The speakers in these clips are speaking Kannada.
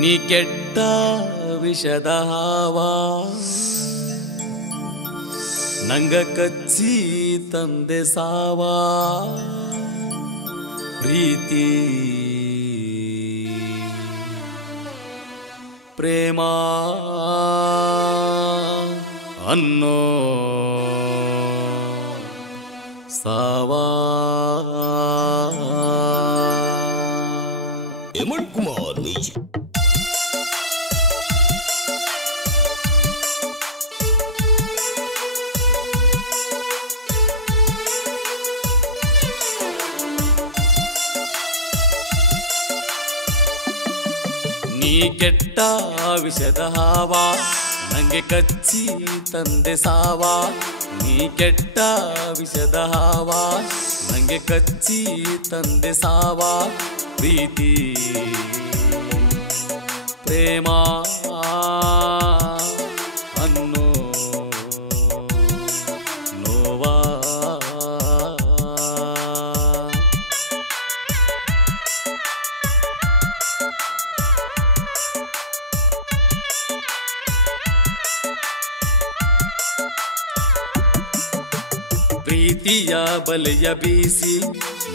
ನೀ ಕೆಟ್ಟ ವಿಷದ ಹಾವಾ ನಂಗ ಕಚ್ಚಿ ತಂದೆ ಸಾವಾ ಪ್ರೀತಿ ಪ್ರೇಮ ಅನ್ನೋ ಸಾವಾ ಹೇಮಂತ್ ಕುಮಾರ್ ನೀ ಕೆಟ್ಟ ವಿಷದ ಹಾವಾ ನಂಗೆ ಕಚ್ಚಿ ತಂದೆ ಸಾವಾ ನೀ ಕೆಟ್ಟ ವಿಷದ ಹಾವಾ ನಂಗೆ ಕಚ್ಚಿ ತಂದೆ ಸಾವಾ ಪ್ರೀತಿ ಪ್ರೇಮ ಅನ್ನೋ ನೋವಾ ಪ್ರೀತಿಯ ಬಲೆಯ ಬೀಸಿ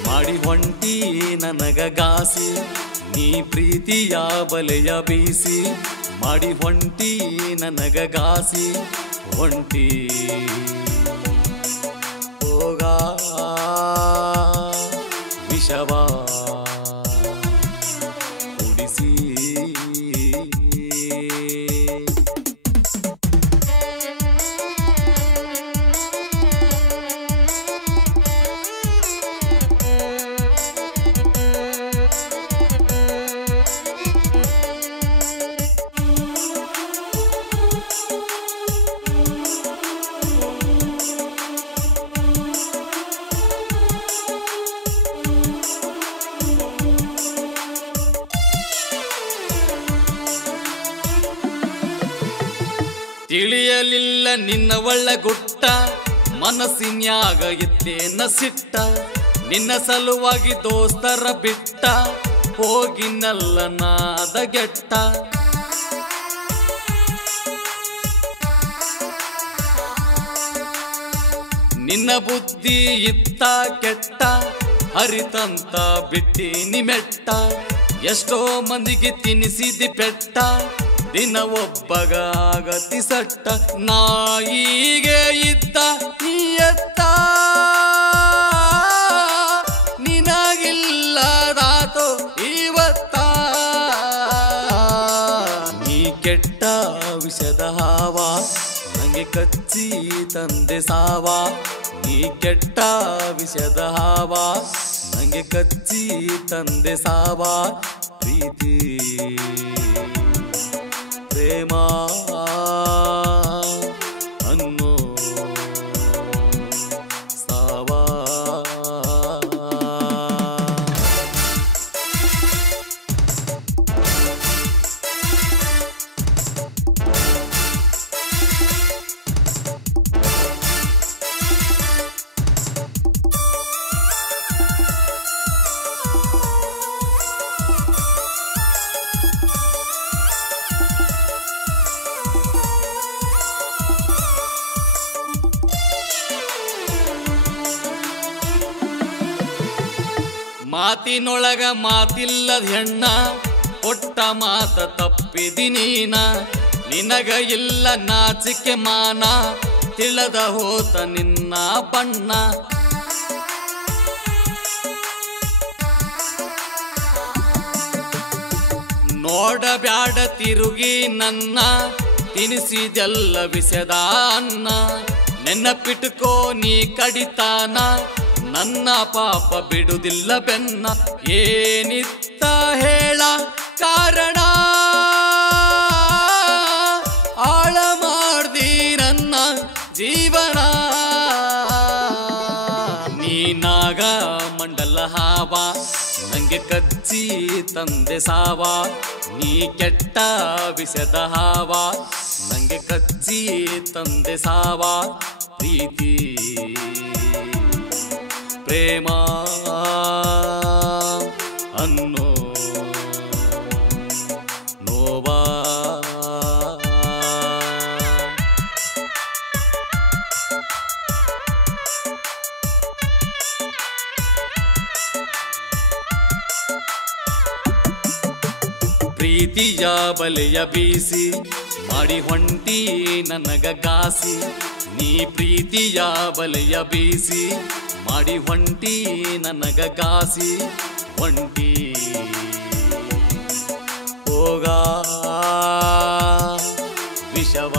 ಮಾಡಿ ಹೊಂಟಿ ನನಗ ಗಾಸಿ ನೀ ಪ್ರೀತಿಯ ಬಲೆಯ ಬೀಸಿ ಮಾಡಿ ಹೊಂಟಿ ನನಗ ಗಾಸಿ ಹೊಂಟಿ ಹೋಗ ವಿಷವಾ ಕುಡಿಸಿ ತಿಳಿಯಲಿಲ್ಲ ನಿನ್ನ ಒಳ್ಳಗುಟ್ಟ ಮನಸ್ಸಿನ್ಯಾಗ ಇತ್ತೇನ ಸಿಟ್ಟ ನಿನ್ನ ಸಲುವಾಗಿ ದೋಸ್ತರ ಬಿಟ್ಟ ಹೋಗಿನಲ್ಲ ನಾದ ಗೆಟ್ಟ ನಿನ್ನ ಬುದ್ಧಿ ಇತ್ತ ಕೆಟ್ಟ ಹರಿತಂತ ಬಿಟ್ಟಿನಿ ಮೆಟ್ಟ ಎಷ್ಟೋ ಮಂದಿಗೆ ತಿನಿಸಿದಿ ಪೆಟ್ಟ ದಿನ ಒಬ್ಬಗ ಆಗತಿ ಸಟ್ಟ ನಾಯಿಗೆ ಇದ್ದ ನೀ ಎತ್ತ ನಿನಗಿಲ್ಲದಾತೋ ಇವತ್ತ ನೀ ಕೆಟ್ಟ ವಿಷದ ಹಾವಾ ನಂಗೆ ಕಚ್ಚಿ ತಂದೆ ಸಾವಾ ನೀ ಕೆಟ್ಟ ವಿಷದ ಹಾವಾ ನಂಗೆ ಕಚ್ಚಿ ತಂದೆ ಸಾವಾ ಪ್ರೀತಿ ಪ್ರೇಮ ಅನ್ನೋ ಸಾವಾ ಮಾತಿನೊಳಗ ಮಾತಿಲ್ಲದ ಹೆಣ್ಣ ಕೊಟ್ಟ ಮಾತ ತಪ್ಪಿದಿ ನೀನ ನಿನಗ ಇಲ್ಲ ನಾಚಿಕೆ ಮಾನ ತಿಳದ ಹೋತ ನಿನ್ನ ಬಣ್ಣ ನೋಡಬ್ಯಾಡ ತಿರುಗಿ ನನ್ನ ತಿನಿಸಿದೆಲ್ಲ ವಿಷದ ಅನ್ನ ನೆನಪಿಟ್ಕೋ ನೀ ಕಡಿತಾನ ನನ್ನ ಪಾಪ ಬಿಡುದಿಲ್ಲ ಬೆನ್ನ ಏನಿತ್ತ ಹೇಳ ಕಾರಣ ಆಳ ಮಾಡ್ದಿ ನನ್ನ ಜೀವನ ನೀನಾಗ ಮಂಡಲ ಹಾವಾ ನಂಗೆ ಕಚ್ಚಿ ತಂದೆ ಸಾವಾ ನೀ ಕೆಟ್ಟ ವಿಷದ ಹಾವಾ ನಂಗೆ ಕಚ್ಚಿ ತಂದೆ ಸಾವಾ ಪ್ರೀತಿ ಪ್ರೇಮ ಅನ್ನೋ ನೋ ಪ್ರೀತಿಯ ಬಲೆಯ ಬೀಸಿ ಮಾಡಿ ಹೊಂಟಿ ನನಗ ಗಾಸಿ ನೀ ಪ್ರೀತಿಯ ಬಲೆಯ ಬೀಸಿ ಮಾಡಿ ಹೊಂಟಿ ನನಗ ಗಾಸಿ ಹೊಂಟಿ ಹೋಗ ವಿಷವ